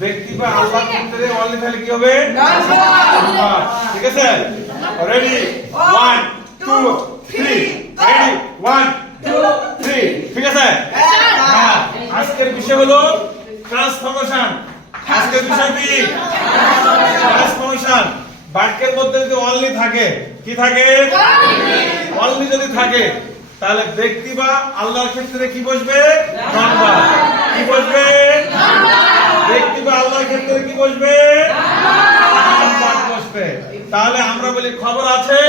ব্যক্তি বা আল্লাহর ক্ষেত্রে অনলি তাহলে কি হবে? ঠিক আছে, রেডি 1 2 3 রেডি 1 2 3 ঠিক আছে। হ্যাঁ, আজকের বিষয় হলো ট্রান্সফরমেশন। আজকের বিষয় কি? ট্রান্সফরমেশন। বাক্যের মধ্যে যদি অনলি থাকে, কি থাকে? অনলি যদি থাকে তাহলে ব্যক্তি বা আল্লাহর ক্ষেত্রে কি বসবে? নাম্বার। কি বসবে? ব্যক্তি বা আল্লাহর ক্ষেত্রে কি বসবে? নাম্বার বসবে। তাহলে আমরা বলি খবর আছে।